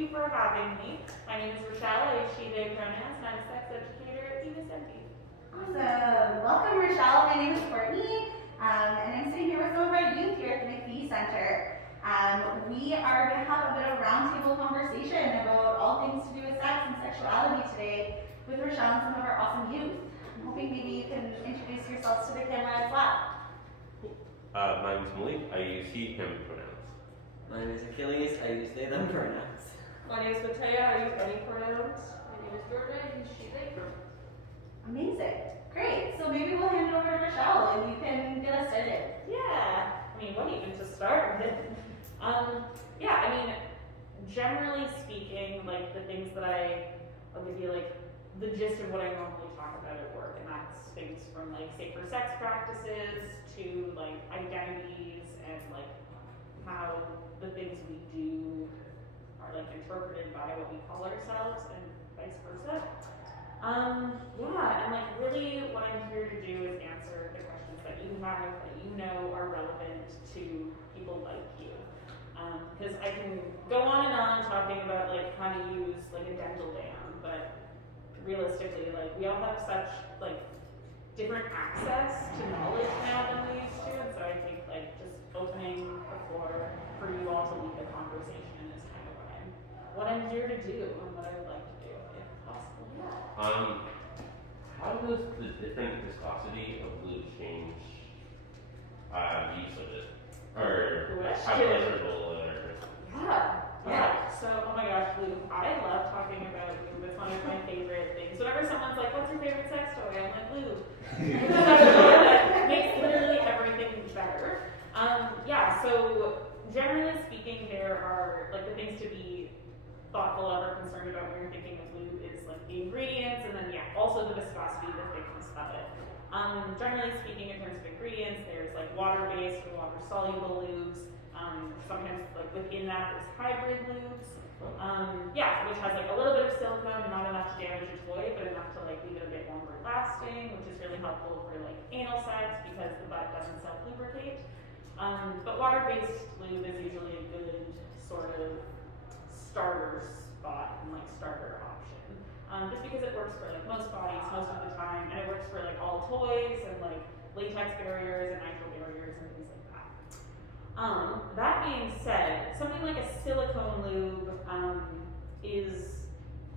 you for having me. My name is Rachele. I use she, they pronouns, and I'm a sex educator at 2SLGBTQ. Awesome. Welcome, Rachele. My name is Courtney, and I'm sitting here with some of our youth here at the MacPhee Centre. We are going to have a bit of a roundtable conversation about all things to do with sex and sexuality today with Rachele and some of our awesome youth. I'm hoping maybe you can introduce yourselves to the camera as well. My name is Malik. I use he, him pronouns. My name is Achilles. I use they, them pronouns. My name is Matea. I use any pronouns. My name is Georgia. I use she, they pronouns. Amazing. Great. So maybe we'll hand it over to Rachele and you can get us started. Yeah, I mean, what even to start with? Yeah, I mean, generally speaking, like the things that I'll give you like the gist of what I normally talk about at work, and that's things from like safer sex practices to like identities and like how the things we do are like interpreted by what we call ourselves and vice versa. Yeah, and like really what I'm here to do is answer the questions that you have that you know are relevant to people like you. Because I can go on and on talking about like how to use like a dental dam, but realistically, like we all have such like different access to knowledge now than we used to, and so I think like just opening the floor for you all to lead the conversation is kind of what I'm here to do and what I would like to do if possible. How does the different viscosity of glue change use of it? Or how pleasurable or Yeah. So, oh my gosh, lube. I love talking about lube. It's one of my favorite things. Whenever someone's like, "What's your favorite sex toy?" I'm like, lube. That makes literally everything better. Yeah. So, generally speaking, there are like the things to be thoughtful of or concerned about when you're thinking of lube is like the ingredients, and then also the viscosity, the thickness of it. Generally speaking, in terms of ingredients, there's like water-based or water-soluble lubes. Sometimes like within that there's hybrid lubes. Yeah, which has like a little bit of silicone, not enough to damage your toy, but enough to like leave it a bit longer lasting, which is really helpful for like anal sex because the butt doesn't self-lubricate. But water-based lube is usually a good sort of starter spot and like starter option. Just because it works for like most bodies most of the time, and it works for like all toys and like latex barriers and nitrile barriers and things like that. That being said, something like a silicone lube is,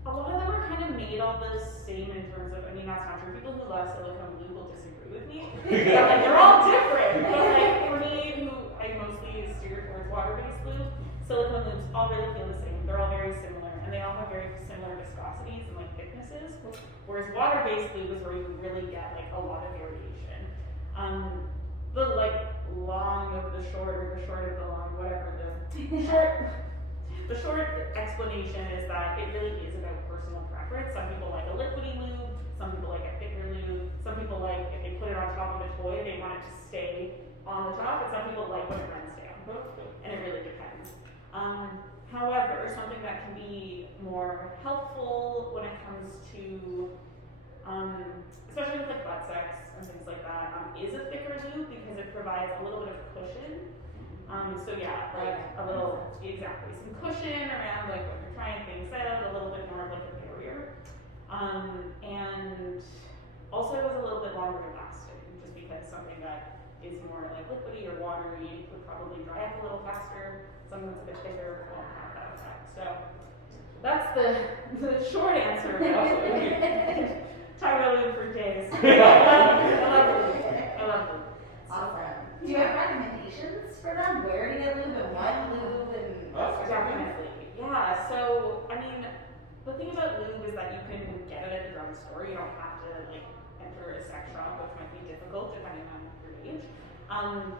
a lot of them are kind of made all the same in terms of, I mean that's not true, people who love silicone lube will disagree with me. They're all different, but like for me, who I mostly steer towards water-based lube, silicone lubes all really feel the same. They're all very similar, and they all have very similar viscosities and like thicknesses. Whereas water-based lube is where you really get like a lot of variation. The like long of the short, or the short of the long, whatever the short explanation is that it really is about personal preference. Some people like a liquidy lube, some people like a thicker lube, some people like if they put it on top of a toy, they want it to stay on the top, and some people like when it runs down. And it really depends. However, something that can be more helpful when it comes to, especially with like butt sex and things like that, is a thicker lube because it provides a little bit of cushion. So yeah, like a little, exactly, some cushion around like when you're trying things out, a little bit more of like a barrier. And also it was a little bit longer lasting, just because something that is more like liquidy or watery would probably dry up a little faster. Something that's a bit thicker won't have that effect. So that's the short answer. Talk about lube for days. I love them. Awesome. Do you have recommendations for them? Where to get lube and what lube and Definitely. Yeah, so I mean the thing about lube is that you can get it at the drugstore. You don't have to like enter a sex shop, which might be difficult depending on your age.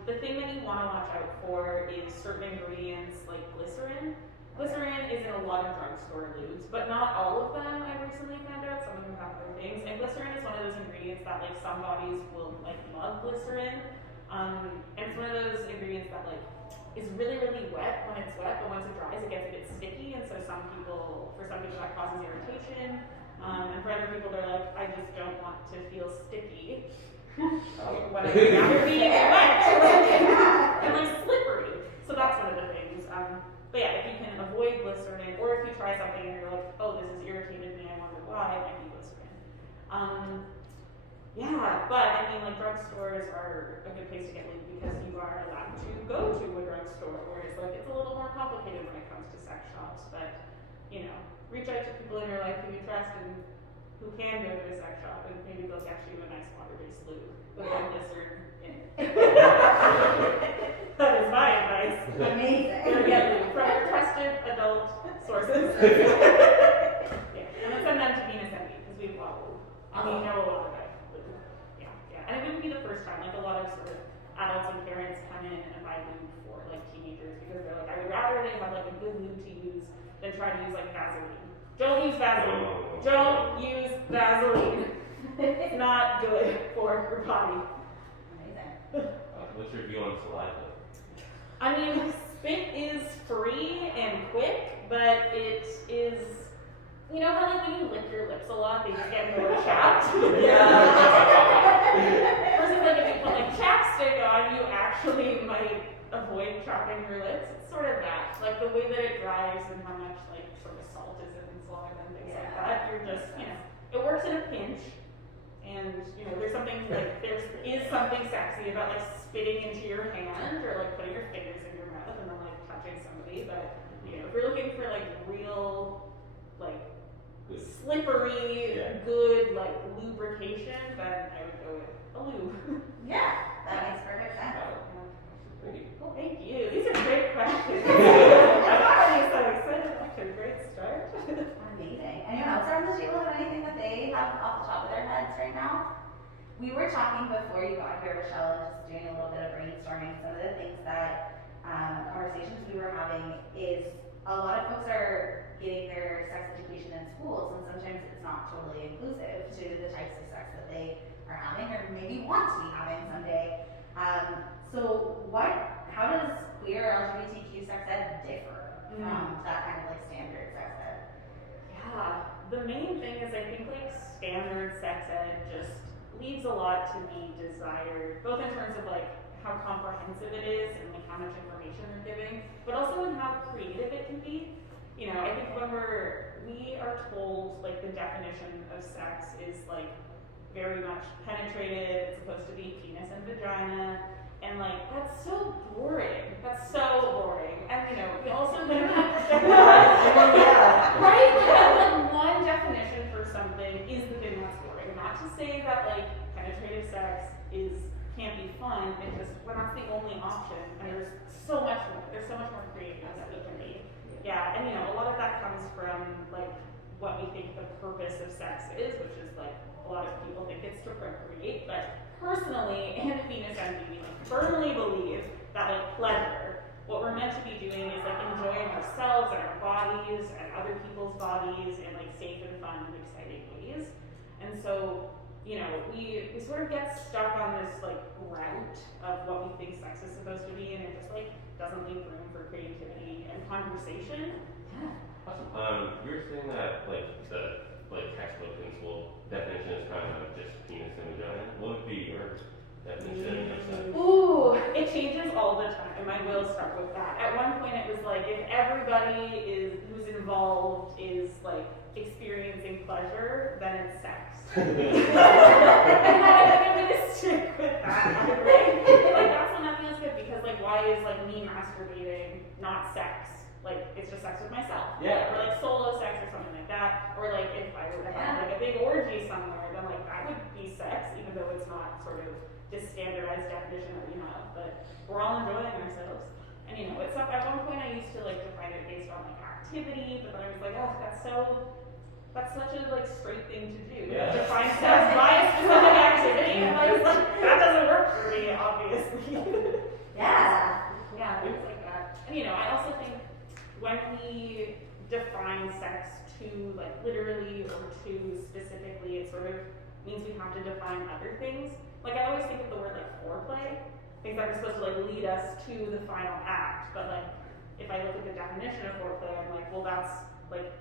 The thing that you want to watch out for is certain ingredients like glycerin. Glycerin is in a lot of drugstore lubes, but not all of them. I recently found out some of them have other things. And glycerin is one of those ingredients that like some bodies will like love glycerin. And it's one of those ingredients that like is really, really wet when it's wet, but once it dries, it gets a bit sticky. And so for some people that causes irritation. And for other people, they're like, I just don't want to feel sticky. When I'm being wet and like slippery. So that's one of the things. But yeah, if you can avoid glycerin, or if you a good place to get lube because you are allowed to go to a drugstore, whereas like it's a little more complicated when it comes to sex shops. But you know, reach out to people in your life who you trust and who can go to a sex shop, and maybe they'll get you a nice water-based lube with a glycerin in it. That is my advice. Amazing. Go get lube from your trusted adult sources. Yeah, and then send them to Venus Envy because we've got lube. And we know a lot about lube. Yeah. And it wouldn't be the first time. Like a lot of sort of adults and parents come in and buy lube for like teenagers because they're like, I would rather they have like a good lube to use than try to use like Vaseline. Don't use Vaseline. Don't use Vaseline. It's not good for your body. Amazing. What's your view on saliva? I mean, spit is free and quick, but it is, you know how like when you lick your lips a lot, they just get more chapped? Versus like if you put like chapstick on, you actually might avoid chopping your lips. It's sort of that. Like the way that it dries and how much like sort of salt is in slime and things like that. You're just, you know, it works in a pinch. And, you know, there's something like, there is something sexy about like spitting into your hand or like putting your fingers in your mouth and then like touching somebody. But, you know, if you're looking for like real, like slippery, good like lubrication, then I would go with a lube. Yeah, that makes perfect sense. Well, thank you. These are great questions. I'm already so excited. After a great start. Amazing. Anyone else around the table have anything that they have off the top of their heads right now? We were talking before you got here, Rachele, and just doing a little bit of brainstorming. Some of the things that conversations we were having is a lot of folks are getting their sex education in schools, and sometimes it's not totally inclusive to the types of sex that they are having or maybe want to be having someday. So how does queer LGBTQ sex ed differ from that kind of like standard sex ed? Yeah, the main thing is I think like standard sex ed just leaves a lot to be desired, both in terms of like how comprehensive it is and like how much information they're giving, but also in how creative it can be. You know, I think when we are told like the definition of sex is like very much penetrated, it's supposed to be penis and vagina, and like that's so boring. That's so boring. And you know, we also literally right? Like one definition for something is the thing that's boring. Not to say that like penetrative sex can't be fun, it's just when that's the only option, and there's so much more creative that we can be. Yeah, and you know, a lot of that comes from like what we think the purpose of sex is, which is like a lot of people think it's to procreate, but personally, and Venus Envy, we like firmly believe that like pleasure, what we're meant to be doing is like enjoying ourselves and our bodies and other people's bodies in like safe and fun and exciting ways. And so, you know, we sort of get stuck on this like route of what we think sex is supposed to be, and it just like doesn't leave room for creativity and conversation. Yeah. Awesome. You were saying that like the textbook in school definition is kind of just penis and vagina. What would be your definition of sex? Ooh, it changes all the time. I will start with that. At one point it was like if everybody who's involved is like experiencing pleasure, then it's sex. And I'm gonna stick with that, right? Like that's when that feels good because like why is like me masturbating not sex? Like it's just sex with myself. Yeah. Or like solo sex or something like that. Or like if I were to have like a big orgy somewhere, then like that would be sex, even though it's not sort of this standardized definition that we have. But we're all enjoying ourselves. And you know, it's at one point I used to like define it based on like activity, but then I was like, oh, that's such a like straight thing to do. Yeah. Define sex by a specific activity. And I was like, that doesn't work for me, obviously. Yeah. Yeah, things like that. And you know, I also think when we define sex too like literally or too specifically, it sort of means we have to define other things. Like I always think of the word like foreplay, things that are supposed to like lead us to the final act. But like if I look at the definition of foreplay, I'm like, well, that's like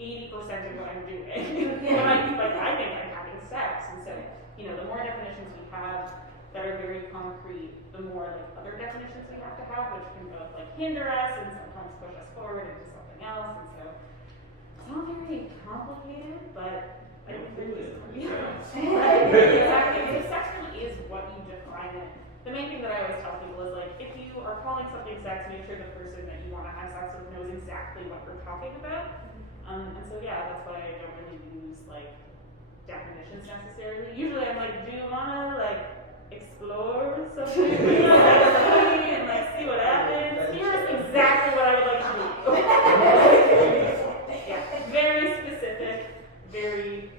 80% of what I'm doing. When I think I'm having sex. And so, you know, the more definitions we have that are very concrete, the more like other definitions we have to have, which can both like hinder us and sometimes push us forward into something else. And so it's not very complicated, but I think there's just exactly. Because sex really is what you define it the main thing that I always tell people is like, if you are calling something sex, make sure the person that you want to have sex with knows exactly what we're talking about. And so yeah, that's why I don't really use like definitions necessarily. Usually I'm like, do you wanna like explore something sexually and like see what happens? Here's exactly what I would like to do. Yeah, very specific, very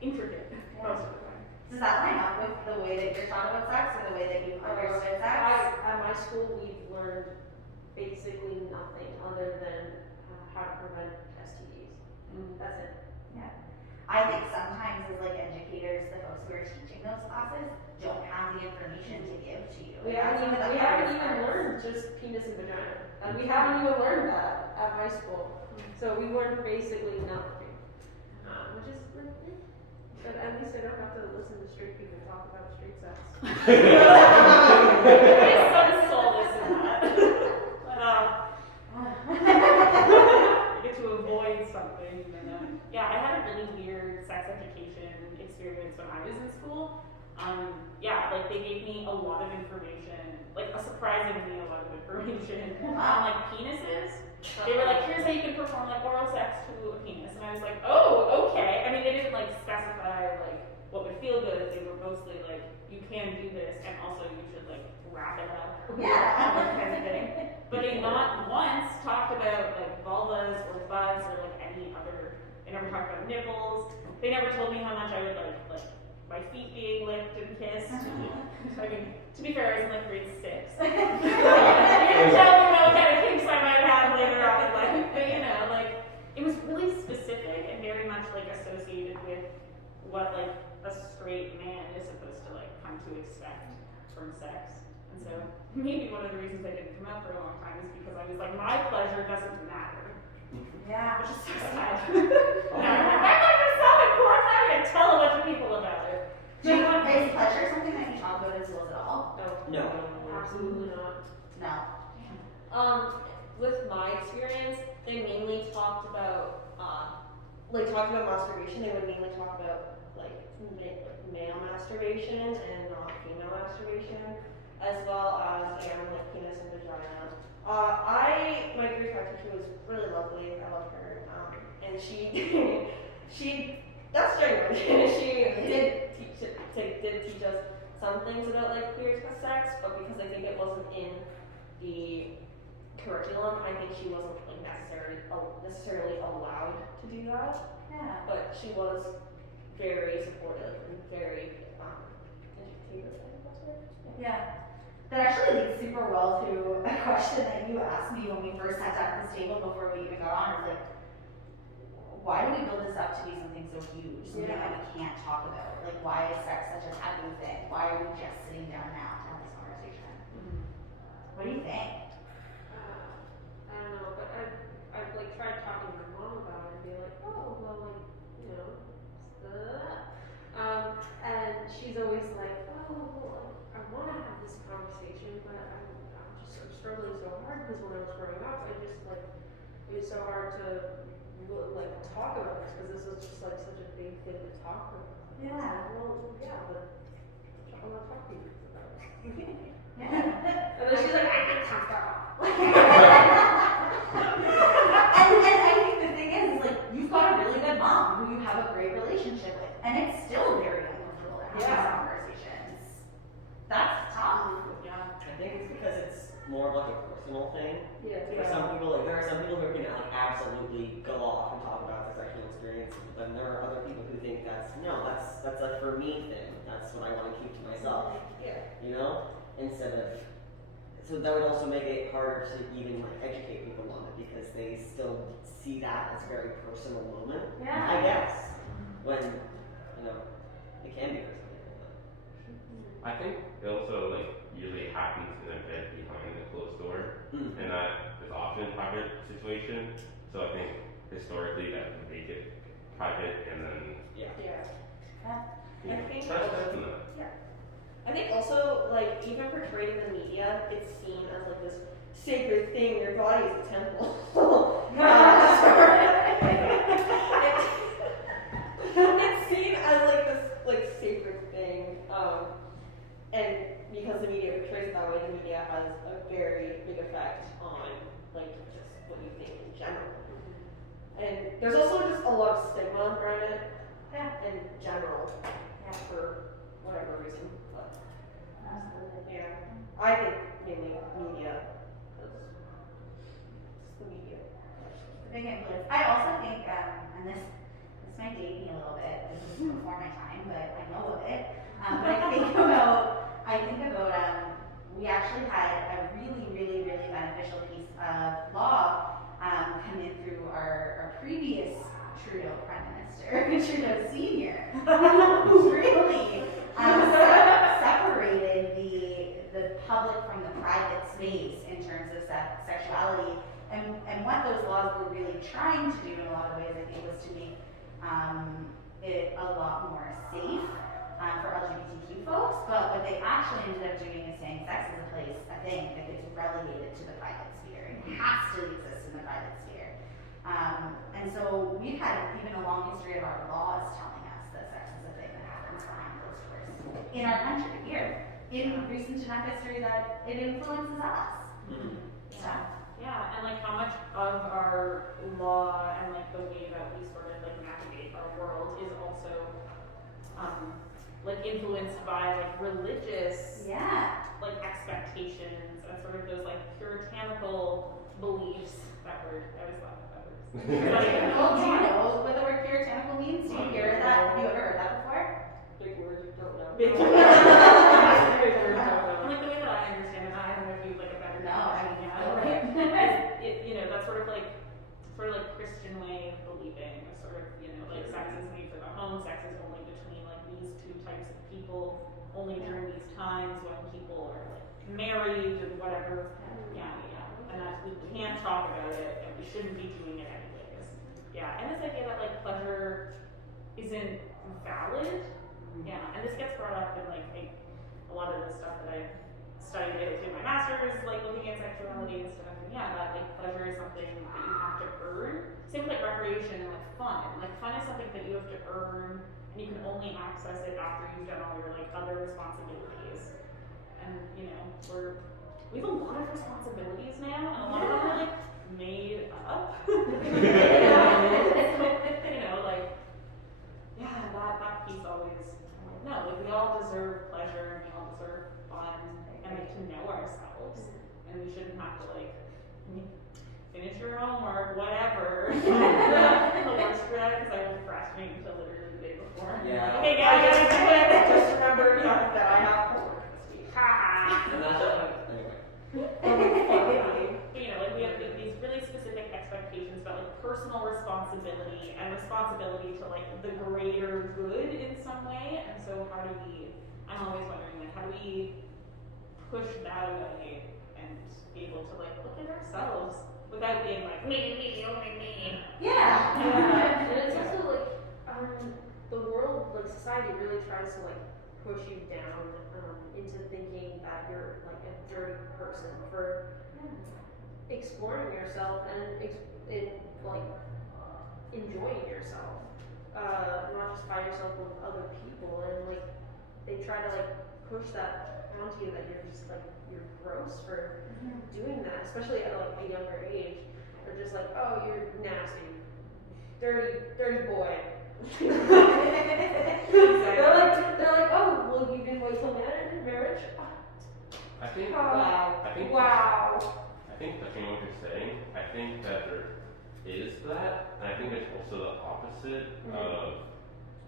intricate most of the time. Does that line up with the way that you're talking about sex and the way that you've understood sex? At my school, we've learned basically nothing other than how to prevent STDs. That's it. I think sometimes as like educators, the folks who are teaching those classes don't have the information to give to you. We And that's haven't one of the even hardest parts. learned just penis and vagina. And we haven't even learned that at my school. So we learned basically nothing. Which is like, but at least I don't have to listen to straight people talk about straight sex. There's some solace in that. But you get to avoid something. And, yeah, I had a really weird sex education experience when I was in school. Yeah, like they gave me a lot of information, like a surprisingly a lot of information on like penises. They were like, here's how you can perform like oral sex to a penis, and I was like, oh, okay. I mean, they didn't like specify like what would feel good. They were mostly like, you can do this, and also you should like wrap it up, that kind of thing. But they not once talked about like vulvas or butts or like any other. They never talked about nipples. They never told me how much I would like my feet being licked and kissed. I mean, to be fair, I was in like grade 6. You can tell me what kind of kinks I might have later on in life, but you know, like it was really specific and very much like associated with what like a straight man is supposed to like come to expect from sex. And so maybe one of the reasons I didn't come out for a long time is because I was like, my pleasure doesn't matter. Yeah. Which is so sad. I'm not gonna sell it, Court. I'm not gonna tell a bunch of people about it. Is pleasure something that you talk about in schools at all? No. Absolutely not. No. With my experience, they mainly talked about masturbation. They would mainly talk about male masturbation and not female masturbation, as well as like penis and vagina. My grade 5 teacher was really lovely. I love her, and she that's genuine. She did teach us some things about like queer sex, but because I think it wasn't in the curriculum, I think she wasn't like necessarily allowed to do that. Yeah. But she was very supportive and very educative. I think that's right. Yeah. That actually leads super well to a question that you asked me when we first sat down at this table before we even got on. Is like, why do we build this up to be something so huge, something that we can't talk about? Like, why is sex such a taboo thing? Why are we just sitting down now to have this conversation? What do you think? I don't know, but I've like tried talking to my mom about it and be like, oh, well, like, you know, and she's always like, oh, well, I want to have this conversation, but I'm struggling so hard because when I was growing up, it was so hard to like talk about this because this was just like such a big thing to talk about. Yeah. Well, yeah, but I want to talk to you about it. Yeah. And then she's like, I can't talk about it. And I think the thing is like, you've got a really good mom who you have a great relationship with, and it's still very uncomfortable to have these conversations. That's tough. Yeah. I think it's because it's more of like a personal thing. Yeah. For some people, like there are some people who can like absolutely go off and talk about their sexual experience, but then there are other people who think that's a for me thing. That's what I want to keep to myself. Yeah. You know, instead of so that would also make it harder to even like educate people on it because they still see that as a very personal moment. Yeah. I guess when you know it can be for some people. I think it also like usually happens in a bed behind a closed door, and that is often a private situation. So I think historically that would make it private, and then Yeah. I think that's also, definitely. I think also like even portrayed in the media, it's seen as like this sacred thing. Your body is a temple. It's seen as like this like sacred thing, and because the media media has a very big effect on like just what you think in general. And there's also just a lot of stigma around it in general for whatever reason. But yeah, I think mainly media. It's the media. Big influence. I also think, and this might date me a little bit. This is before my time, but I know of it. But I think about we actually had a really, really, really beneficial piece of law come in through our previous Trudeau Prime Minister, Trudeau Senior, who really separated the public from the private space in terms of sexuality. And what those laws were really trying to do in a lot of ways, I think, was to make it a lot more safe for LGBTQ folks. But what they actually ended up doing is saying sex is a thing that gets relegated to the private sphere. It has to exist in the private sphere. And so we've had even a long history of our laws telling us that sex is a thing that happens behind closed doors in our country here. In recent enough history that it influences us. Mm-hmm. Yeah, and like how much of our law and like the way that we sort of like navigate our world is also like influenced by like religious like expectations and sort of those like puritanical beliefs. That word, I always laugh at that word. Well, do you know what the word puritanical means? Do you hear that? Have you ever heard that before? Big words, don't know. Big words. Like the way that I understand it, I don't know if you like a better definition. You know, that's sort of like Christian way of believing, sort of, you know, like sex is made for the home, sex is only between like these two types of people, only during these times when people are like married or whatever. And that we can't talk about it and we shouldn't be doing it anyways. Yeah, and this idea that like pleasure isn't valid. Yeah, and this gets brought up in like a lot of the stuff that I've studied through my master's, like looking at sexuality and stuff. And yeah, that like pleasure is something that you have to earn. Same with like recreation and like fun. Like fun is something that you have to earn, and you can only access it after you've done all your like other responsibilities. And you know, we have a lot of responsibilities now, and a lot of them are like made up. You know, like that piece always. No, like we all deserve pleasure, and we all deserve fun, and like to know ourselves, and we shouldn't have to like finish your homework, whatever. The worst for that because I will procrastinate until literally the day before. Yeah. Okay, guys, I gotta do it. Just remember that I have homework this week. And that's anyway. But, you know, like we have these really specific expectations about like personal responsibility and responsibility to like the greater good in some way. And so how do we, I'm always wondering like how do we push that away and be able to like look at ourselves without being like me, only me. Yeah. And it's also like the world, like society really tries to like push you down into thinking that you're like a dirty person for exploring yourself and like enjoying yourself, not just by yourself with other people. And like they try to like push that onto you that you're just like you're gross for doing that, especially at like a younger age. They're just like, oh, you're nasty, dirty boy. They're like, oh, well, you didn't wait till marriage. I think touching on what you're saying, I think that there is that, and I think there's also the opposite of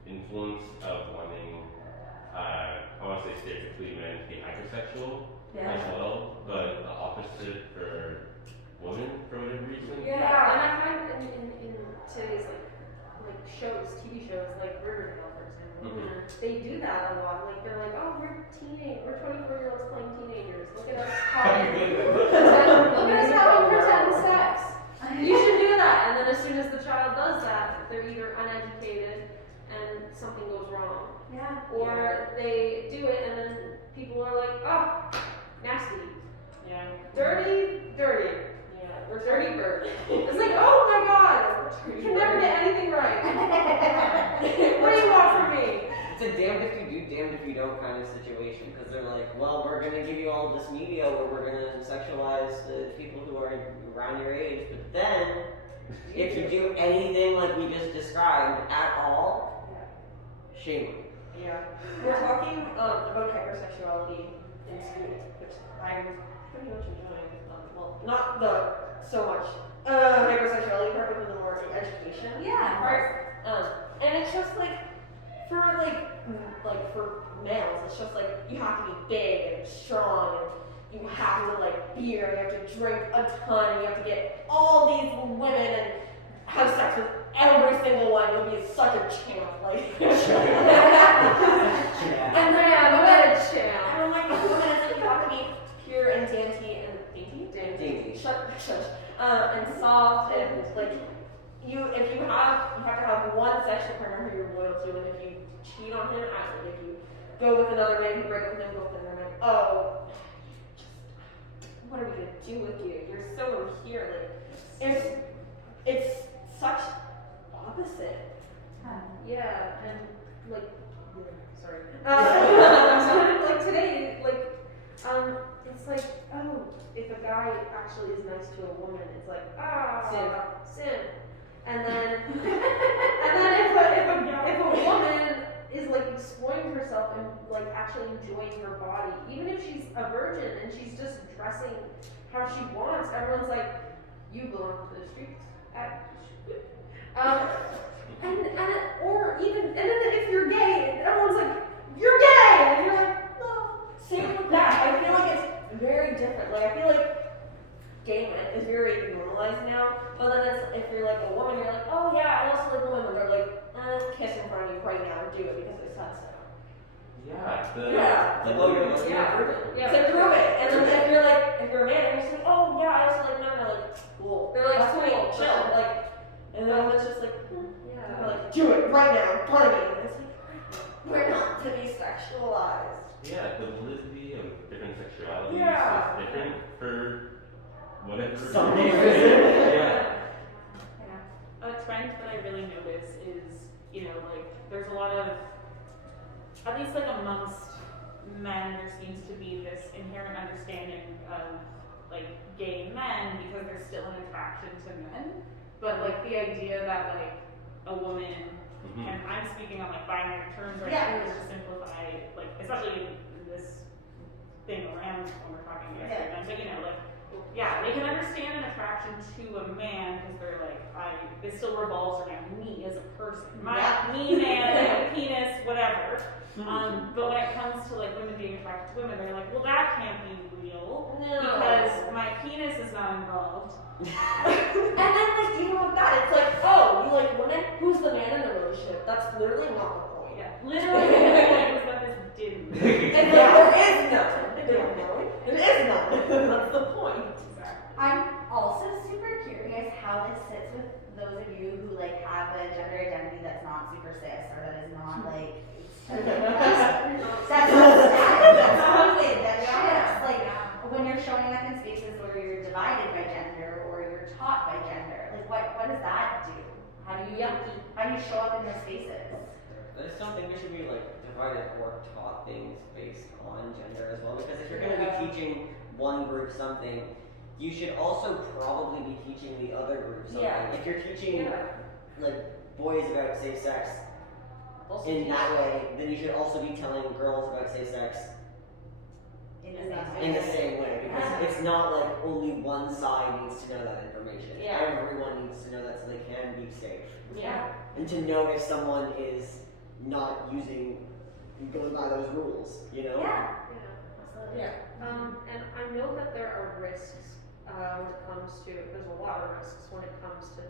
influence of wanting, I want to say stereotypically men to be hypersexual as well, but the opposite for women for whatever reason. Yeah, and I find in today's like shows, TV shows, like Riverdale, for example, they do that a lot. Like they're like, oh, we're 24-year-olds playing teenagers. Look at us having pretend sex. You should do that. And then as soon as the child does that, they're either uneducated and something goes wrong, or they do it and then people are like, oh, nasty, dirty. Or dirty bird. It's like, oh my god, you can never get anything right. What do you want from me? It's a damned if you do, damned if you don't kind of situation. Because they're like, well, we're going to give all this media where we're gonna sexualize the people who are around your age, but then if you do anything like we just described at all, shame on you. Yeah. We're talking about hypersexuality in school, which I was pretty much enjoying. Well, not the so much hypersexuality part, but the more education part. And it's just like for for males, it's just like you have to be big and strong, and you have to like beer, you have to drink a ton, you have to get all these women and have sex with every single one. You'll be such a champ, like. And then and I'm like, and it's like you have to be pure and dainty and dainty. Shut. And soft and like if you have to have one sexual partner who you're loyal to, and if you cheat on him, if you go with another man, you break up with him, go with another man. Oh, what are we gonna do with you? You're so over here. Like it's such opposite. Yeah, and like, sorry. Like today, like, it's like, oh, if a guy actually is nice to a woman, it's like, sin. And then if a woman is like exploiting herself and like actually enjoying her body, even if she's a virgin and she's just dressing how she wants, everyone's like, you belong to the streets. And then if you're gay, everyone's like, you're gay, and you're like, no. Same with that. I feel like it's very different. Like I feel like gay men is very normalized now. But then if you're like a woman, you're like, oh yeah, I also like women. But they're like, kiss in front of you right now and do it because they said so. Yeah. Like, oh, you're a Yeah. virgin. Yeah. To prove it. And then if you're a man, you're just like, oh yeah, I also like men. They're like, cool. They're like, that's cool, cool, chill. chill. Like, and then it's just like, Yeah. they're like, do it right now in front of me. And it's like, we're not to be sexualized. Yeah, the validity of different sexualities Yeah. is different for whatever. Some reason. Yeah. A trend that I really notice is, like, there's a lot of, at least like amongst men, there seems to be this inherent understanding of like gay men because there's still an attraction to men, but like the idea that like a woman, and I'm speaking on like binary terms right now to simplify, like especially in this thing around when we're talking against men, but like they can understand an attraction to a man because they're like, it still revolves around me as a person, me man, penis, whatever. But when it comes to like women being attracted to women, they're like, well, that can't be real because my penis is not involved. And then like even with that, it's like, oh, you like women? Who's the man in the relationship? That's literally not the point. Yeah, literally the point was that this didn't. And like, there is none. There is none. That's the point. Exactly. I'm also super curious how this sits with those of you who like have a gender identity that's not super cis or that is not like that's fluid, that shifts. Like when you're showing up in spaces where you're divided by gender or you're taught by gender, like what does that do? How do you show up in those spaces? I just don't think we should be like divided or taught things based on gender as well, because if you're going to be teaching one group something, you should also probably be teaching the other group something. If you're teaching like boys about safe sex in that way, then you should also be telling girls about safe sex in the same way, because it's not like only one side needs to know that information. Everyone needs to know that so they can be safe. And to know if someone is not going by those rules, Absolutely. And I know that there are risks when it comes to, there's a lot of risks when it comes to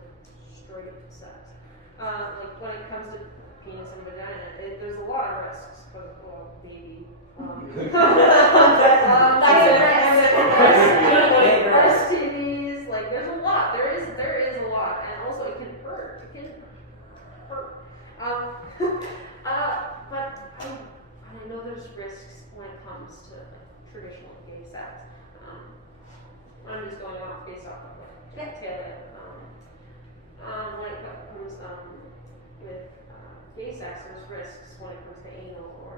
straight sex. Like when it comes to penis and vagina, there's a lot of risks for the baby. STDs, like there's a lot. There is a lot, and also it can hurt. But I know there's risks when it comes to like, traditional gay sex. I'm just going off based off of what Taylor. When it comes with gay sex, there's risks when it comes to anal or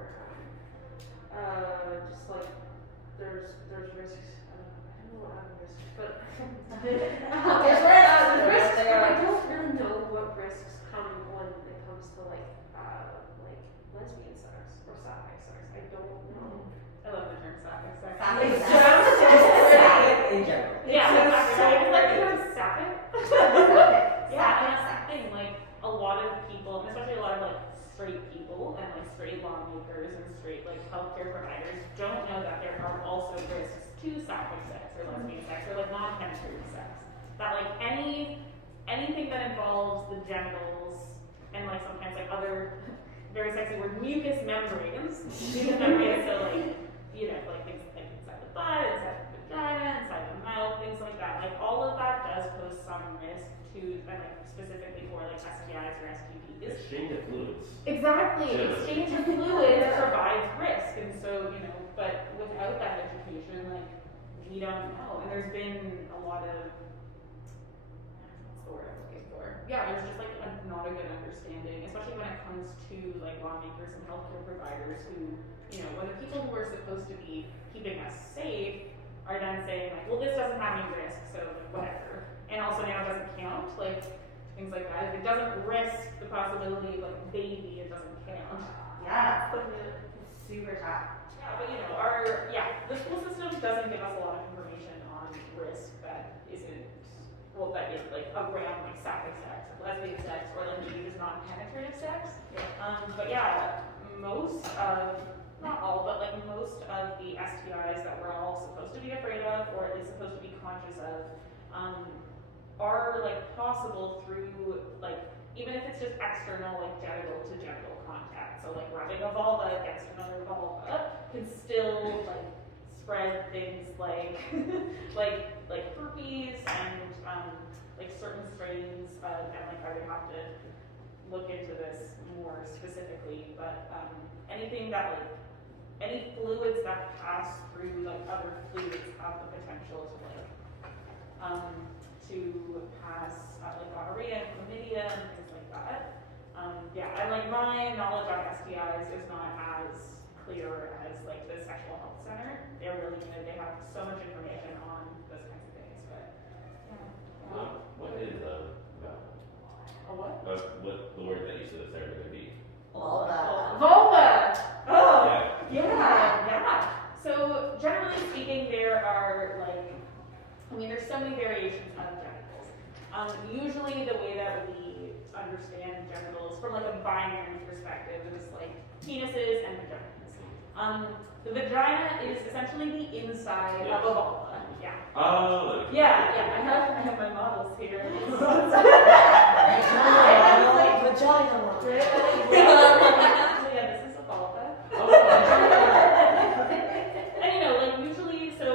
just like there's risks. I don't know what happened risks, but There's risks. I don't really know what risks come when it comes to like lesbian sex or sapphic sex. I don't know. I love the term sapphic sex. Sapphic It's sex. just- In general. Yeah, so exactly. It's like the term sapphic. Yeah, and Sapphic that's sex. the thing. Like a lot of people, and especially a lot of like straight people and like straight lawmakers and straight like healthcare providers, don't know that there are also risks to sapphic sex or lesbian sex or like non-penetrative sex. That like anything that involves the genitals and like sometimes like other very sexy word, mucous membranes. Mucous membranes, so like like things like inside the butt, inside the vagina, inside the mouth, things like that. Like all of that does pose some risk to, and like specifically for like STIs or STDs. Exchange of fluids. Exactly. Yeah. Exchange of fluids provides risk, and so but without that education, like we don't know. And there's been a lot of what's the word I'm looking for? Yeah, there's just like not a good understanding, especially when it comes to like lawmakers and healthcare providers who, when the people who are supposed to be keeping us safe are then saying like, well, this doesn't have any risk, so like, whatever. And also now it doesn't count, like things like that. If it doesn't risk the possibility of like a baby, it doesn't count. Yeah, it's super tough. Yeah, but the school system doesn't give us a lot of information on risk that isn't, that is like around like sapphic sex or lesbian sex or like maybe just non-penetrative sex. But yeah, not all, but like most of the STIs that we're all supposed to be afraid of, or at least supposed to be conscious of, are like possible through like, even if it's just external like genital to genital contact. So like rubbing a vulva against another vulva can still like spread things like like herpes and like certain strains and like I would have to look into this more specifically, but anything that like any fluids that pass through like other fluids have the potential to pass like gonorrhea and chlamydia and things like that. And like my knowledge on STIs is not as clear as like the sexual health center. They're really they have so much information on those kinds of things, but yeah. What is A what? what the word that you said there going to be? Vulva! Oh! Yeah. Yeah. So generally speaking, there are there's so many variations of genitals. Usually the way that we understand genitals from like a binary perspective is like penises and vaginas. The vagina is essentially the inside of a vulva. Yeah. Oh. Yeah. I have my models here. Vagina one. Yeah, this is a vulva. Oh. And usually, so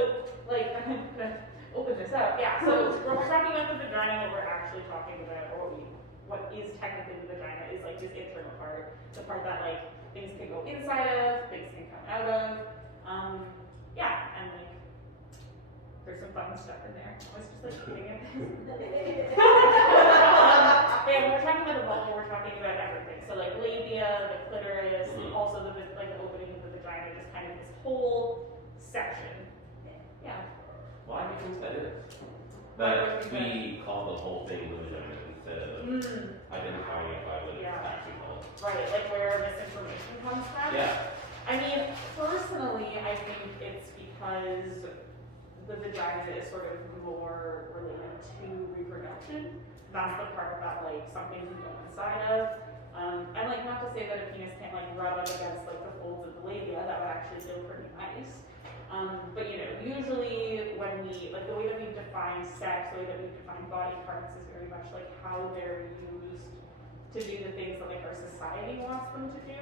I'm gonna open this up. Yeah, so when we're talking about the vagina, what we're actually talking about, or what is technically the vagina, is like this internal part, the part that things can go inside of, things can come out of. And there's some fun stuff in there. I was just eating it. When we're talking about the vulva, we're talking about everything. So labia, the clitoris, also the opening of the vagina, just kind of this whole section. Yeah. Why do you think that is? That we call the whole thing the vagina instead of identifying it by what it's actually called. Right, like where misinformation comes from. Yeah. I mean, personally, I think it's because the vagina is sort of more related to reproduction. That's the part that something can go inside of. And not to say that a penis can't rub up against the folds of the labia, that would actually feel pretty nice. But usually when we, the way that we define sex, the way that we define body parts is very much how they're used to do the things that our society wants them to do.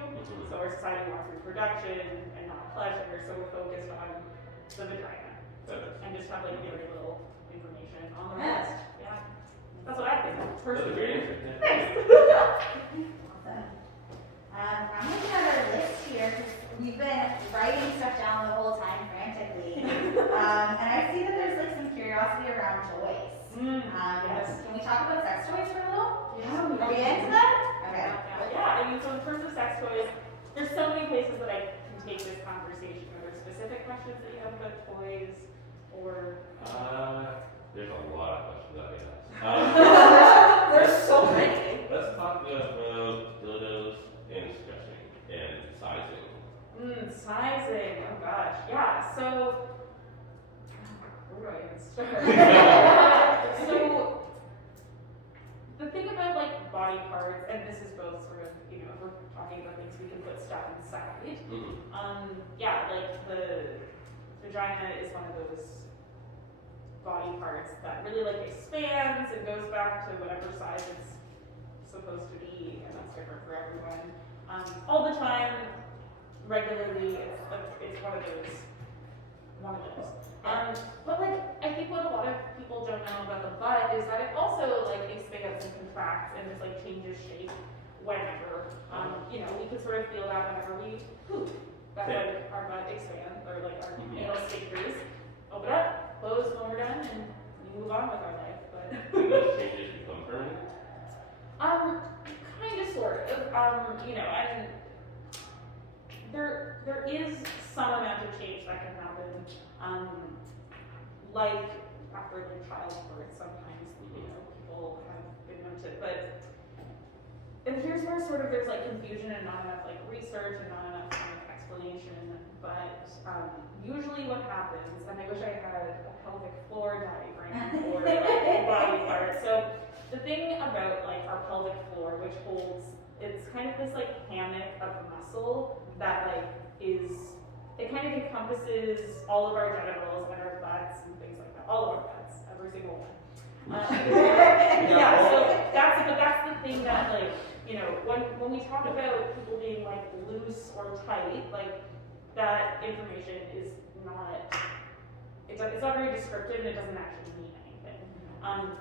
So our society wants reproduction and not pleasure, so we're focused on the vagina. And just have very little information on the rest. Yeah. That's what I think. That's a great answer. Yeah. Thanks. Awesome. I'm looking at our list here because we've been writing stuff down the whole time frantically. And I see that there's some curiosity around toys. Yes. Can we talk about sex toys for a little? Yeah. Are we into that? Okay. Yeah. I mean, so in terms of sex toys, there's so many places that I can take this conversation, whether specific questions that you have about toys, or? There's a lot of questions that we ask. There's so many. Let's talk about dildos and stretching and sizing. Sizing, oh gosh, yeah, so, where do I even start? So, the thing about like body parts, and this is both sort of, you know, if we're talking about things we can put stuff inside, yeah, like the vagina is one of those body parts that really like expands and goes back to whatever size it's supposed to be, and that's different for everyone. All the time, regularly, it's one of those. But like, I think what a lot of people don't know about the butt is that it also like expands and contracts and just like changes shape whenever. You know, we can sort of feel that whenever we poop. That like our butt expands, or like our anal sphincters open up, close when we're done, and we move on with our life. But And those changes become permanent? kind of, sort of. You know, and there is some amount of change that can happen. Like after like childbirth, sometimes you know people have been noted, but. And here's where sort of there's like confusion and not enough like research and not enough kind of explanation. But usually what happens, and I wish I had a pelvic floor diagram for like body parts. So the thing about like our pelvic floor, which holds, it's kind of this like hammock of muscle that like it kind of encompasses all of our genitals and our butts and things like that. All of our butts, every single one. Yeah, so that's the thing that like, you know, when we talk about people being like loose or tight, like that information is not, it's not very descriptive and it doesn't actually mean anything.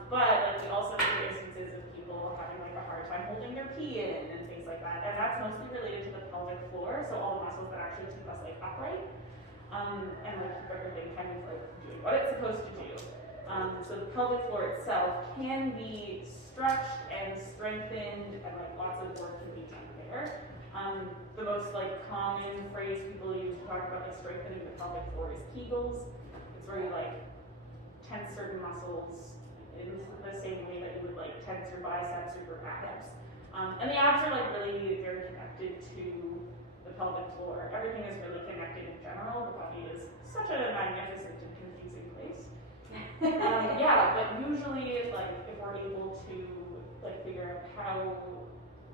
But like we also hear instances of people having like a hard time holding their pee in and things like that, and that's mostly related to the pelvic floor, so all the muscles that actually keep us like upright, and like keep everything kind of like doing what it's supposed to do. So the pelvic floor itself can be stretched and strengthened, and like lots of work can be done there. The most like common phrase people use to talk about like strengthening the pelvic floor is Kegels. It's where you like tense certain muscles in the same way that you would like tense your biceps or your abs. And the abs are like really very connected to the pelvic floor. Everything is really connected in general. The body is such a magnificent and confusing place. Yeah, but usually like if we're able to like figure out how to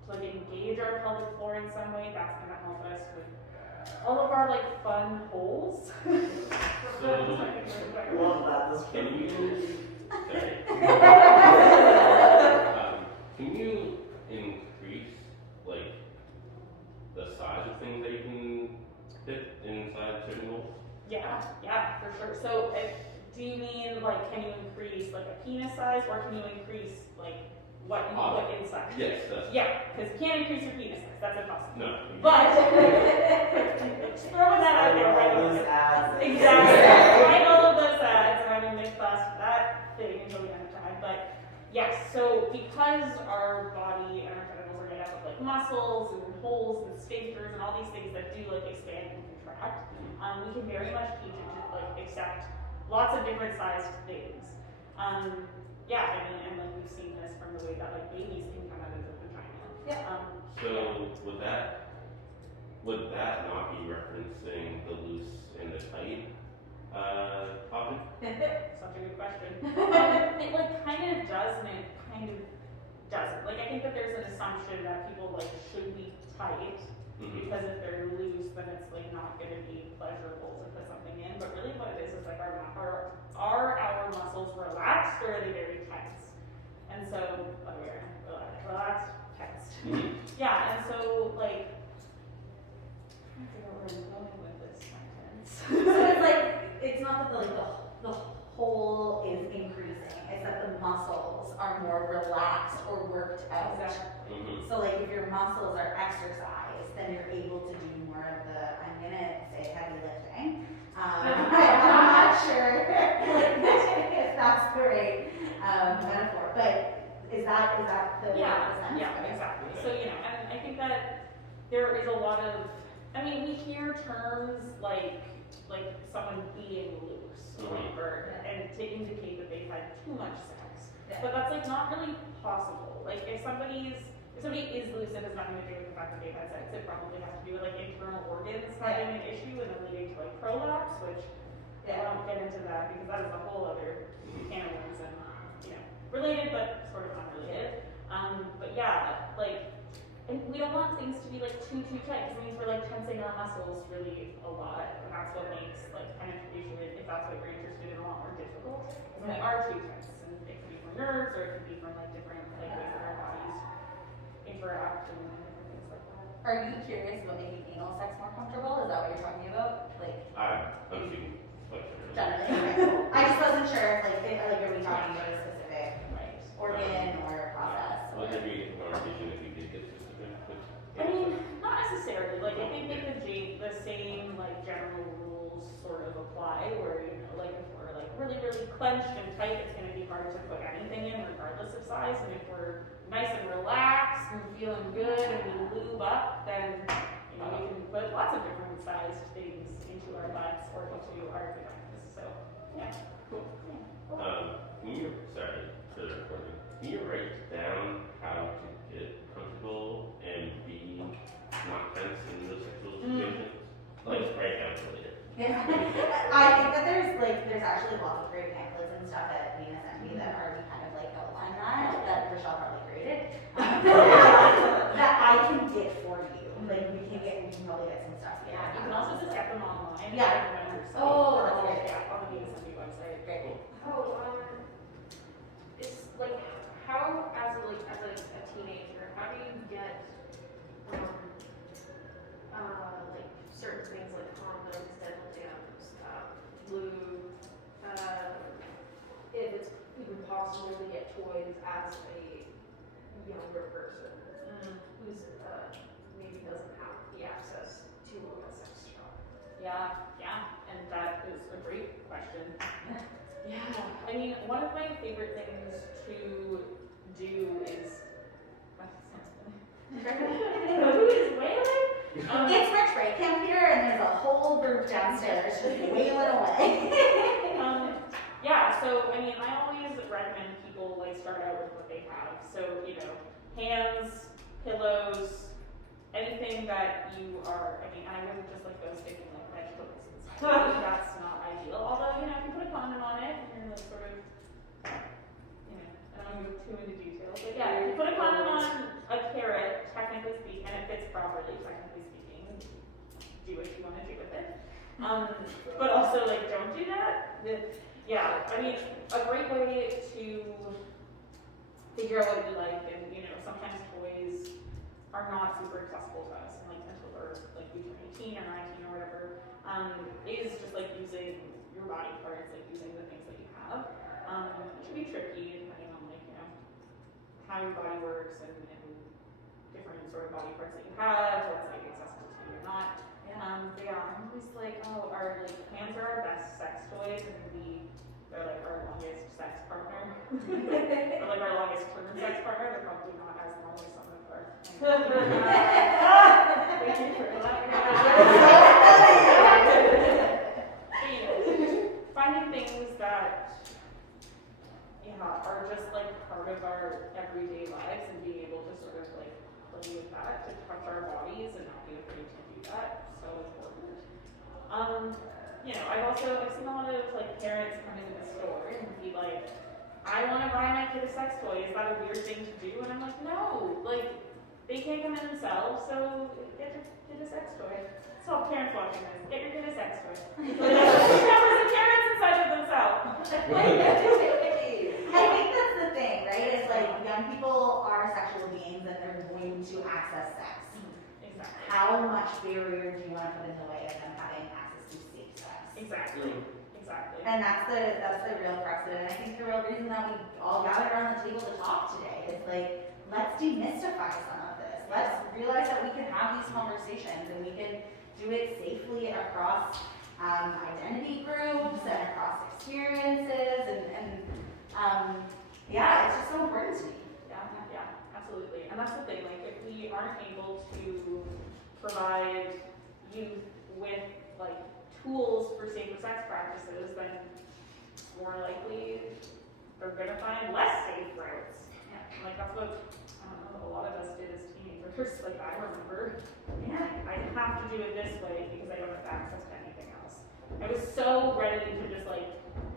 like engage our pelvic floor in some way, that's gonna help us with all of our like fun holes. Love that. Can you increase like the size of things that you can fit inside certain holes? Yeah, for sure. So do you mean like can you increase like a penis size, or can you increase like what you put inside? Yes, Yeah, because you can't increase your penis size. That's impossible. no. But just throwing that out there, right? All those ads. Exactly. Write all of those ads, and I'm gonna make class for that thing until the end of time. But yes, so because our body and our genitals are made up of like muscles and holes and sphincters and all these things that do like expand and contract, we can very much teach it to like accept lots of different sized things. Yeah, I mean, and like we've seen this from the way that like babies can come out of the vagina. Yeah. So would that not be referencing the loose and the tight topic? Such a good question. It like kind of does and it kind of doesn't. Like I think that there's an assumption that people like should be tight because if they're loose, then it's like not going to be pleasurable to put something in. But really, what it is like are our muscles relaxed or are they very tense? And so, relaxed, tense. Yeah, and so like, I don't know where I'm going with this sentence. So it's like, it's not that the whole is increasing, it's that the muscles are more relaxed or worked out. Exactly. So like if your muscles are exercised, then you're able to do more of the, I'm gonna say heavy lifting. I'm not sure if that's the right metaphor, but is that the sense? Yeah, exactly. So, you know, and I think that there is a lot of, I mean, we hear terms like like someone being loose and to indicate that they've had too much sex. Yeah. But that's like not really possible. Like if somebody is loose, it has nothing to do with the fact that they've had sex. It probably has to do with like internal organs having an issue and then leading to like prolapse, which I won't get into that because that is a whole other can of worms and related but sort of unrelated. But yeah, like, and we don't want things to be like too tight because it means we're like tensing our muscles really a lot, and that's what makes like penetration, if that's what you're interested in, a lot more difficult. Because when we are too tense, and it could be from nerves or it could be from like different like ways that our bodies interact and different things like that. Are you curious about making anal sex more comfortable? Is that what you're talking about? Like, I'm thinking generally. Okay. I just wasn't sure, like, are we talking about a specific organ or process? Would there be a conversation if you did get specific? I mean, not necessarily. Like, I think the same like general rules sort of apply. Where like if we're like really clenched and tight, it's going to be hard to put anything in, regardless of size. And if we're nice and relaxed and feeling good and we lube up, then we can put lots of different sized things into our butts or into our vaginas. So yeah, cool. Yeah. Sorry for the recording. Can you write down how to get comfortable and be not tense in those sexual situations? Like right now for later. Yeah. I think that there's actually lots of great pamphlets and stuff at MacPhee that already kind of like outline that Rachele probably created. That I can get for you. Like we can probably get some stuff. Yeah, you can also just get them online. Yeah. Oh, that's great. Yeah, on the MacPhee website. Great. It's like how as a teenager, how do you get like certain things like condoms, dental dams, lube, if it's even possible to get toys as a younger person who's maybe doesn't have the access to a sex shop. Yeah, and that is a great question. Yeah, I mean, one of my favorite things to do is. Who is wailing? It's Rich Break Camp here, and there's a whole group downstairs just wailing away. Yeah, so I mean, I always recommend people like start out with what they have. So hands, pillows, anything that you are. I mean, I wouldn't just like go sticking like vegetables inside. That's not ideal. Although if you put a condom on it, and like sort of, I don't want to go too into detail, but yeah, if you put a condom on a carrot, technically speaking, and it fits properly, technically speaking, do what you want to do with it. But also like don't do that. Yeah, I mean, a great way to figure out what you like, and sometimes toys are not super accessible to us, and like until we're like we turn 18 or 19 or whatever, is just like using your body parts, like using the things that you have. It can be tricky depending on like how your body works and different sort of body parts that you have, what's like accessible to you or not. I'm always like, our like hands are our best sex toys, and they're like our longest sex partner. Or like our longest term sex partner. They're probably not as long as some of our. Thank you for finding things that are just like part of our everyday lives and being able to sort of like play with that, to touch our bodies and not be afraid to do that. So important. I've seen a lot of like parents come into the store and be like, I want to buy my kid a sex toy. Is that a weird thing to do? And I'm like, no, like they can't come in themselves, so get your kid a sex toy. It's all parents watching this. Get your kid a sex toy. There's parents inside of themselves. I think that's the thing, right? It's like young people are sexual beings and they're going to access sex. Exactly. How much barrier do you want to put in the way of them having access to safe sex? Exactly. And that's the real crux of it. And I think the real reason that we all gathered around the table to talk today is like, let's demystify some of this. Let's realize that we can have these conversations and we can do it safely across identity groups and across experiences and it's just so important to me. Yeah, absolutely. And that's the thing, like if we aren't able to provide youth with like tools for safer sex practices, then more likely they're gonna find less safe routes. Yeah. Like that's what, I don't know, a lot of us did as teenagers. Like I remember, Yeah. I have to do it this way because I don't have access to anything else. I was so ready to just like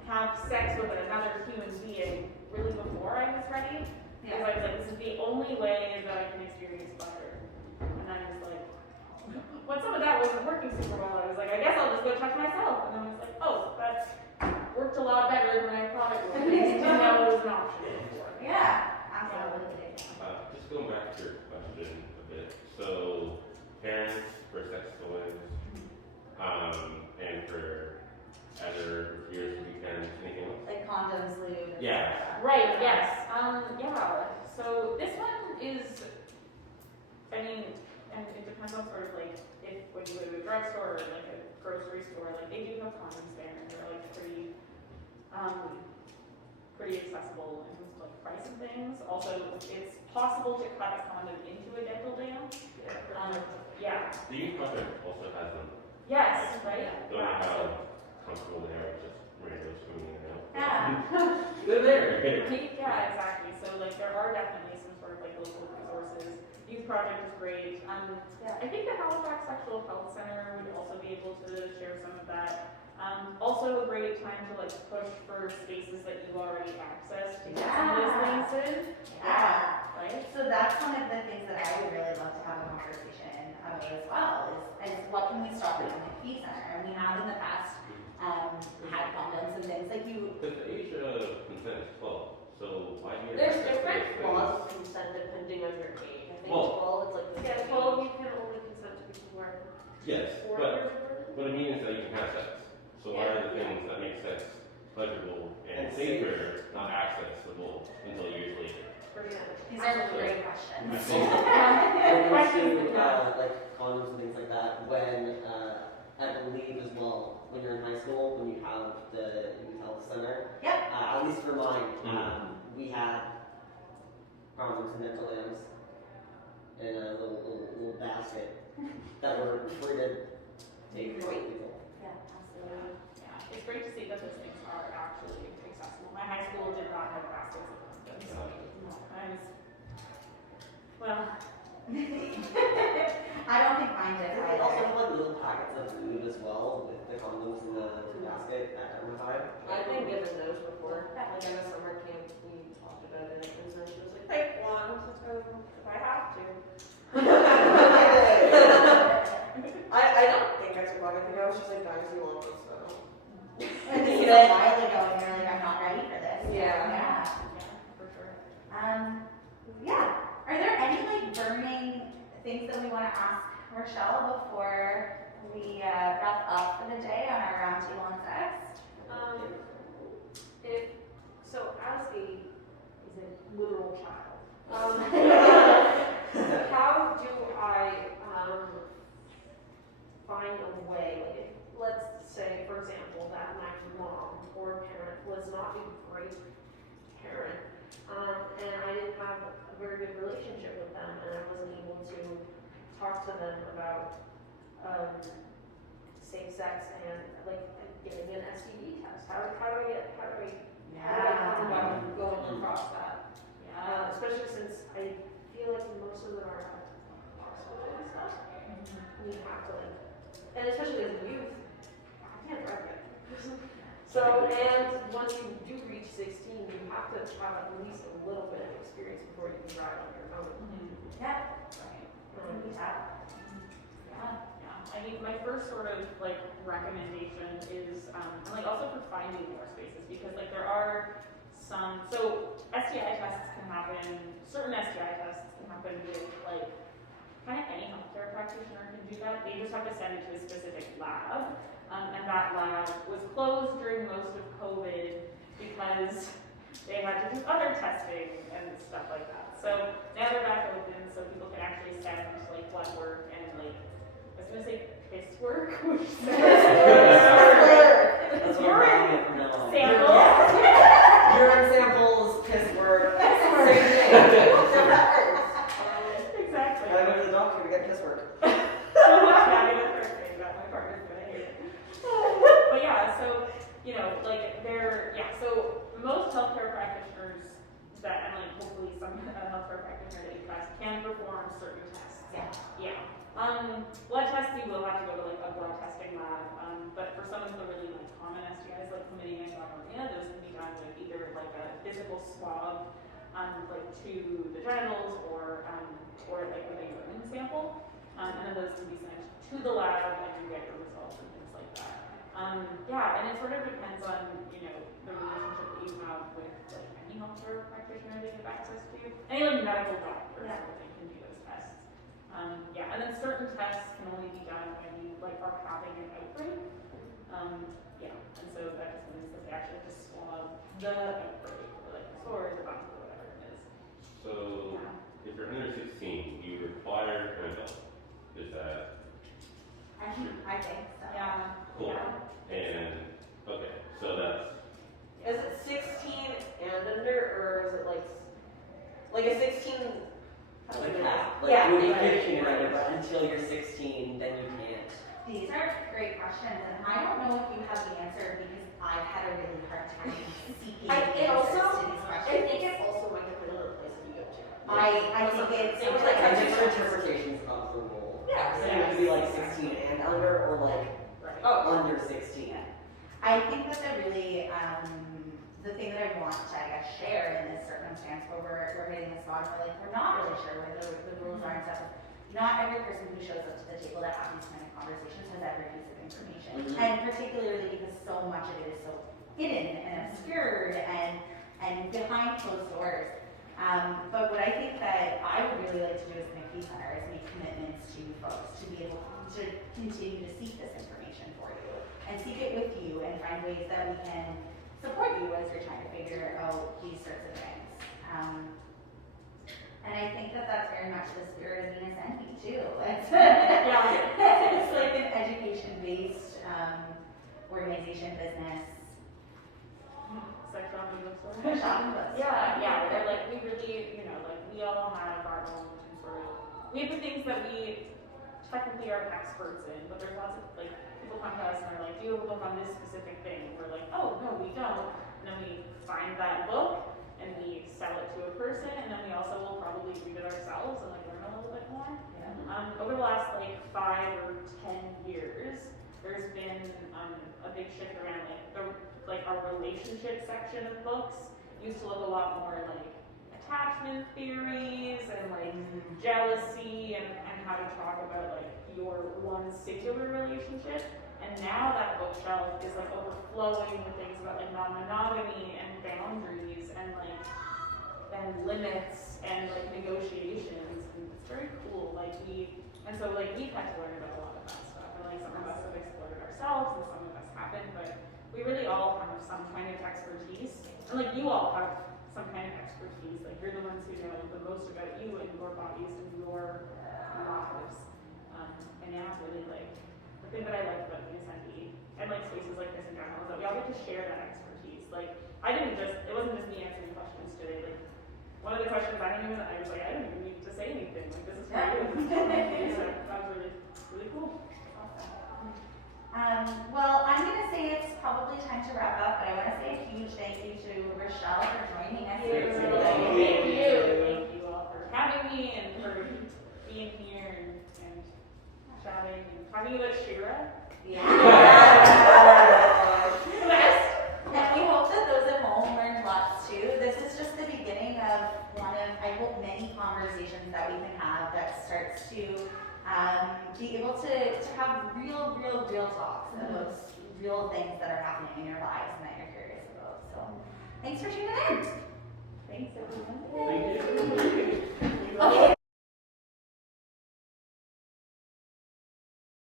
have sex with another human being really before I was ready. Because I was like, this is the only way that I can experience pleasure. And then I was like, when some of that wasn't working super well, I was like, I guess I'll just go touch myself. And then I was like, oh, that's worked a lot better than I thought it would. Didn't know it was an option before. Yeah, absolutely. Just going back to your question a bit. So, parents for sex toys, and for other years to be parents, anything else? Like condoms, lube. Yeah. Right, yes. Yeah. So this one is, I mean, and it depends on sort of like if when you go to a drugstore or like a grocery store, like they do have condoms there and they're like pretty accessible in terms of like price and things. Also, it's possible to cut a condom into a dental dam. Yeah. The youth project also has them. Yes, right? Don't know Yeah. how comfortable they are, just randos coming in and out. Yeah. They're there. Yeah, exactly. So like there are definitely some sort of like local resources. Youth Project is great. I think the Halifax Sexual Health Center would also be able to share some of that. Also a great time to like push for spaces that you already access to get some of those things in. Yeah. Right? So that's one of the things that I would really love to have a conversation about as well, is what can we stop doing at MacPhee Centre? And we have in the past had condoms and things like you. But the age of consent is 12, so why do you There's have different things? laws of consent depending on your age. I think Well- 12 is like the Yeah, 12 you can only consent to people who are Yes, 4 but years old. what it means is that you can have sex. So why are the things that make sex pleasurable and safer not accessible until years later? These are great questions. I think When you like condoms and things like that, when I believe as well, when you're in high school, when you have the youth health center, Yep. at least for mine, we had condoms and dental dams in a little basket that were free to take from people. Yeah, absolutely. Yeah. It's great to see that those things are actually accessible. My high school did not have baskets of condoms. So I was, well, I don't think mine did. And we also have like little packets of food as well with the condoms in the basket at every time. I've been given those before. Like in a summer camp, we talked about it, and then she was like, Take one, if I have to. I don't think I took one. I think I was just like dying to see one, so. And this is a while ago, and you're like, I'm not ready for this. Yeah. Yeah. for sure. Yeah. Are there any like burning things that we want to ask Rachele before we wrap up for the day on our roundtable on sex? As a literal child, how do I find a way? Like, let's say, for example, that my mom or parent was not a great parent, and I didn't have a very good relationship with them, and I wasn't able to talk to them about safe sex and like getting an STD test. How do I come about going across that? Especially since I feel like most of them are at hospital and stuff. You have to like, and especially as a youth, I can't drive yet. So, and once you do reach 16, you have to have at least a little bit of experience before you can drive on your own. Yeah. Right. I think my first sort of like recommendation is, and like also for finding more spaces, because like there are some, so STI tests can happen, certain STI tests can happen with like, kind of any healthcare practitioner can do that. They just have to send it to a specific lab, and that lab was closed during most of COVID because they had to do other testing and stuff like that. So now they're back open, so people can actually send like blood work and like, I was gonna say piss work, which That's what I'm calling it from now on. samples. Urine samples, piss work, same thing. Exactly. Gotta go to the doctor to get piss work. I'm not having a Thursday, but my partner's gonna hate it. some healthcare practitioner that you trust can perform certain tests. Yeah. Yeah. Blood tests, you will have to go to like a blood testing lab. But for some of the really like common STIs like chlamydia and gonorrhea, those can be done with either like a physical swab, like to the genitals or like with a urine sample. And then those can be sent to the lab and you get your results and things like that. Yeah, and it sort of depends on, you know, the relationship that you have with like any healthcare practitioner that you have access to. Any like medical doctor sort of thing can do those tests. Yeah, and then certain tests can only be done when you like are having an outbreak. Yeah, and so that just means that they actually have to swab the outbreak or like the sores or bumps or whatever it is. So if you're under 16, you require an adult. Is that I think so. Yeah. cool? Yeah. And okay, so that's Is it 16 and under, or is it like a 16? How do I Like do that. that? Like Yeah. you'll be right, 15 and under, right. but until you're 16, then you can't. These are great questions, and I don't know if you have the answer because I've had a really hard time seeking It answers also, to these I questions. think it also might depend on the place that you go to. I think it's It was like Like I different interpretations of the rule. Yeah. So you could be like 16 and under, or like Oh. under 16. I think that the thing that I want to, I guess, share in this circumstance where we're hitting the spot where like we're not really sure where the rules are and stuff. Not every person who shows up to the table to have these kind of conversations has every piece of information, and particularly because so much of it is so hidden and obscured and behind closed doors. But what I think that I would really like to do as the MacPhee Centre is make commitments to folks to be able to continue to seek this information for you and seek it with you and find ways that we can support you as you're trying to figure out these sorts of things. And I think that that's very much the spirit of Venus Envy too. It's, it's like an education-based organization, business. Sex shopping bookstore. Shopping books. Yeah, they're like, we really, you know, like we all have our own sort of, we have the things that we technically are experts in, but there's lots of, like, people come to us and are like, do you have a book on this specific thing? We're like, oh, no, we don't. And then we find that book and we sell it to a person, and then we also will probably read it ourselves and like learn a little bit more. Over the last like 5 or 10 years, there's been a big shift around like our relationship section of books used to look a lot more like attachment theories and like jealousy and how to talk about like your one singular relationship. And now that bookshelf is like overflowing with things about like non-monogamy and boundaries and like and limits and like negotiations, and it's very cool. Like we've had to learn about a lot of that stuff. And like some of us have explored it ourselves and some of us haven't, but we really all have some kind of expertise. And like you all have some kind of expertise. Like you're the ones who know the most about you and your bodies and your lives. And now it's really like the thing that I like about USND and like spaces like this in general is that we all get to share that expertise. Like it wasn't just me answering questions today. Like one of the questions I was like, I didn't even need to say anything. Like this is for you. So that was really, really cool. Well, I'm going to say it's probably time to wrap up, but I want to say a huge thank you to Rachele for joining us here today. Thank you all for having me and for being here and chatting and talking about Shira. Yeah. Best. And we hope that those at home learned lots too. This is just the beginning of one of, I hope, many conversations that we can have that starts to be able to have real talks about real things that are happening in your lives and that you're curious about. So thanks for tuning in. Thanks everyone. Okay.